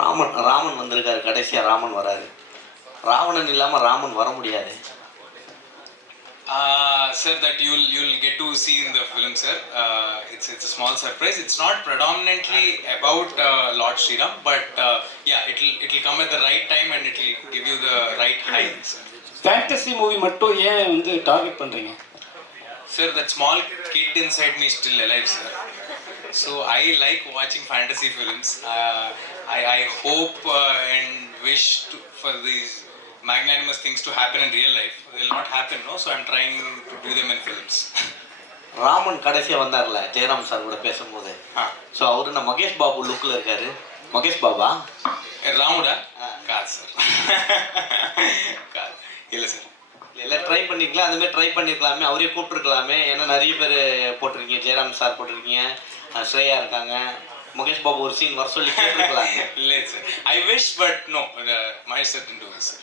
ராமன் வந்திருக்காரு, கடைசியாக ராமன் வராரு. ராவணன் இல்லாமல் ராமன் வர முடியாது. Sir, that you'll get to see in the film, sir. It's a small surprise. It's not predominantly about Lord Sri Ram, but yeah, it'll come at the right time and it'll give you the right hype, sir. Fantasy movie மட்டும் ஏன் வந்து target பண்ணுறீங்க? Sir, that small kid inside me is still alive, sir. So I like watching fantasy films. I hope and wish for these magnanimous things to happen in real life. They will not happen, no? So I'm trying to do them in films. Raman கடைசியாக வந்தார்ல Jayaram sir கூட பேசும்போது, so அவரு நான் மகேஷ் பாபு லுக்கில் இருக்காரு. மகேஷ் பாபா ராமுடா காது sir. காது இல்லை சார். இல்லை ட்ரை பண்ணிக்கலாம், அதுமாதிரி ட்ரை பண்ணியிருக்கலாமே, அவரே கூப்பிட்டுருக்கலாமே. ஏன்னா நிறைய பேர் போட்டிருக்கீங்க, ஜெயராம் சார் போட்டிருக்கீங்க, ஸ்ரேயா இருக்காங்க, மகேஷ் பாபு ஒரு சீன் வர சொல்லி கேட்டிருக்கலாங்க. இல்லை sir, I wish but no, Mahesh sir didn't do this, sir.